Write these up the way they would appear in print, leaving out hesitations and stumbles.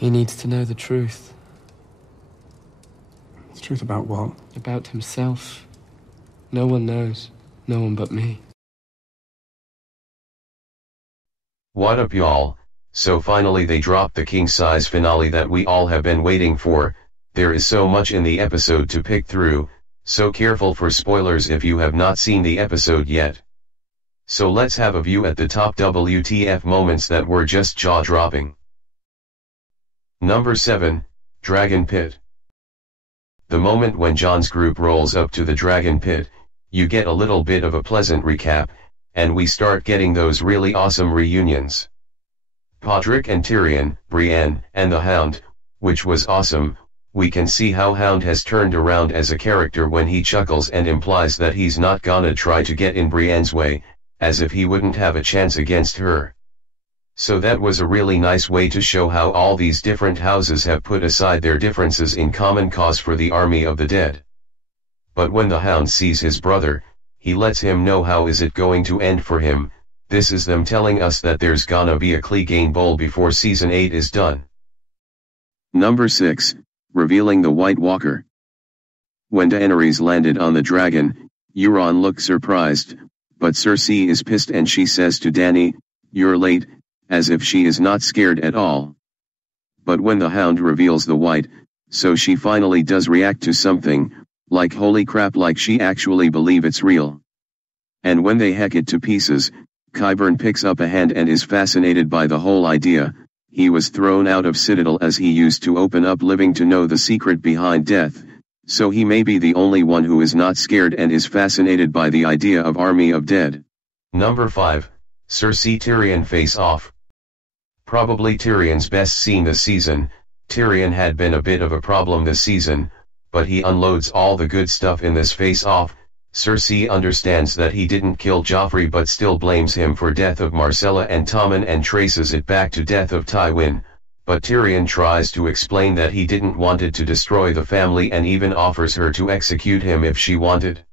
He needs to know the truth. The truth about what? About himself. No one knows. No one but me. What up, y'all? So finally they dropped the king-size finale that we all have been waiting for. There is so much in the episode to pick through, so careful for spoilers if you have not seen the episode yet. So let's have a view at the top WTF moments that were just jaw-dropping. Number 7, Dragon Pit. The moment when Jon's group rolls up to the Dragon Pit, you get a little bit of a pleasant recap, and we start getting those really awesome reunions. Podrick and Tyrion, Brienne, and the Hound, which was awesome. We can see how Hound has turned around as a character when he chuckles and implies that he's not gonna try to get in Brienne's way, as if he wouldn't have a chance against her. So that was a really nice way to show how all these different houses have put aside their differences in common cause for the army of the dead. But when the Hound sees his brother, he lets him know how is it going to end for him. This is them telling us that there's gonna be a Clegane Bowl before season 8 is done. Number 6, revealing the White Walker. When Daenerys landed on the dragon, Euron looked surprised, but Cersei is pissed and she says to Dany, "You're late," as if she is not scared at all. But when the Hound reveals the White, so she finally does react to something, like holy crap, like she actually believe it's real. And when they hack it to pieces, Qyburn picks up a hand and is fascinated by the whole idea. He was thrown out of Citadel as he used to open up living to know the secret behind death, so he may be the only one who is not scared and is fascinated by the idea of Army of Dead. Number 5, Cersei Tyrion face off. Probably Tyrion's best scene this season. Tyrion had been a bit of a problem this season, but he unloads all the good stuff in this face-off. Cersei understands that he didn't kill Joffrey but still blames him for death of Myrcella and Tommen and traces it back to death of Tywin, but Tyrion tries to explain that he didn't wanted to destroy the family and even offers her to execute him if she wanted.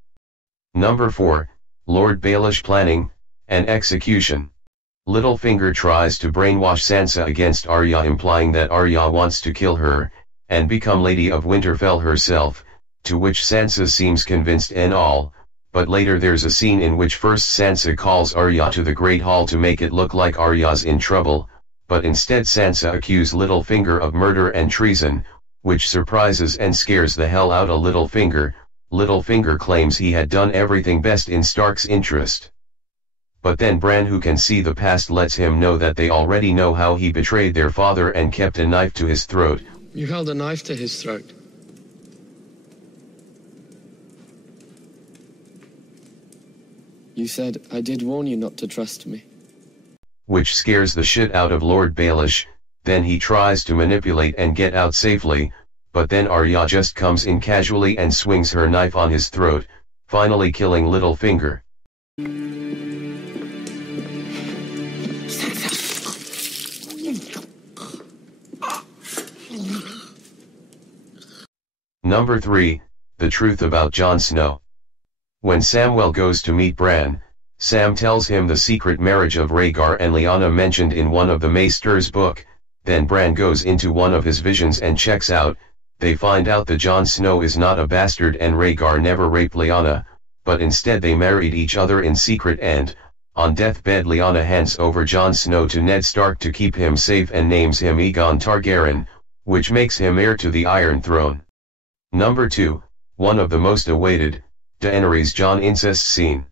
Number 4, Lord Baelish planning and execution. Littlefinger tries to brainwash Sansa against Arya, implying that Arya wants to kill her and become Lady of Winterfell herself, to which Sansa seems convinced and all, but later there's a scene in which first Sansa calls Arya to the Great Hall to make it look like Arya's in trouble, but instead Sansa accuses Littlefinger of murder and treason, which surprises and scares the hell out of Littlefinger. Littlefinger claims he had done everything best in Stark's interest. But then Bran, who can see the past, lets him know that they already know how he betrayed their father and kept a knife to his throat. You held a knife to his throat. You said, "I did warn you not to trust me." Which scares the shit out of Lord Baelish. Then he tries to manipulate and get out safely, but then Arya just comes in casually and swings her knife on his throat, finally killing Littlefinger. Number 3, the truth about Jon Snow. When Samwell goes to meet Bran, Sam tells him the secret marriage of Rhaegar and Lyanna mentioned in one of the Maesters book. Then Bran goes into one of his visions and checks out. They find out that Jon Snow is not a bastard and Rhaegar never raped Lyanna, but instead they married each other in secret, and, on deathbed, Lyanna hands over Jon Snow to Ned Stark to keep him safe and names him Aegon Targaryen, which makes him heir to the Iron Throne. Number 2, one of the most awaited, Daenerys Jon incest scene.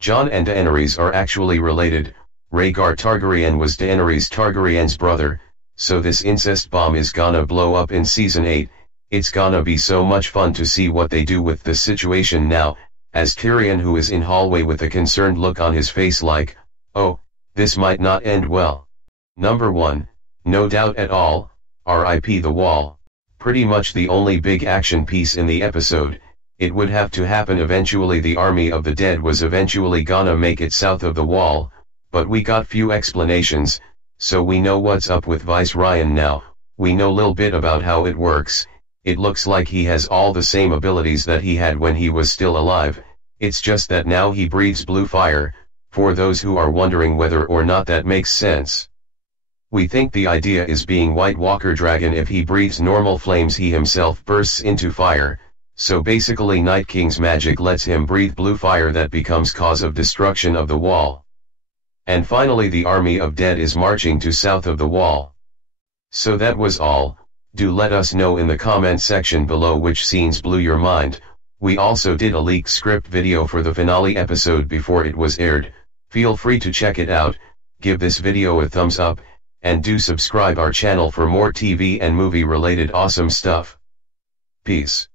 Jon and Daenerys are actually related. Rhaegar Targaryen was Daenerys Targaryen's brother, so this incest bomb is gonna blow up in season 8. It's gonna be so much fun to see what they do with this situation now, as Tyrion, who is in hallway with a concerned look on his face like, oh, this might not end well. Number 1, no doubt at all, R.I.P. the Wall. Pretty much the only big action piece in the episode. It would have to happen eventually. The army of the dead was eventually gonna make it south of the wall, but we got few explanations, so we know what's up with Vice Ryan now. We know little bit about how it works. It looks like he has all the same abilities that he had when he was still alive. It's just that now he breathes blue fire, for those who are wondering whether or not that makes sense. We think the idea is being White Walker Dragon, if he breathes normal flames he himself bursts into fire, so basically Night King's magic lets him breathe blue fire that becomes cause of destruction of the wall. And finally the army of dead is marching to south of the wall. So that was all. Do let us know in the comment section below which scenes blew your mind. We also did a leaked script video for the finale episode before it was aired. Feel free to check it out, give this video a thumbs up, and do subscribe our channel for more TV and movie related awesome stuff. Peace.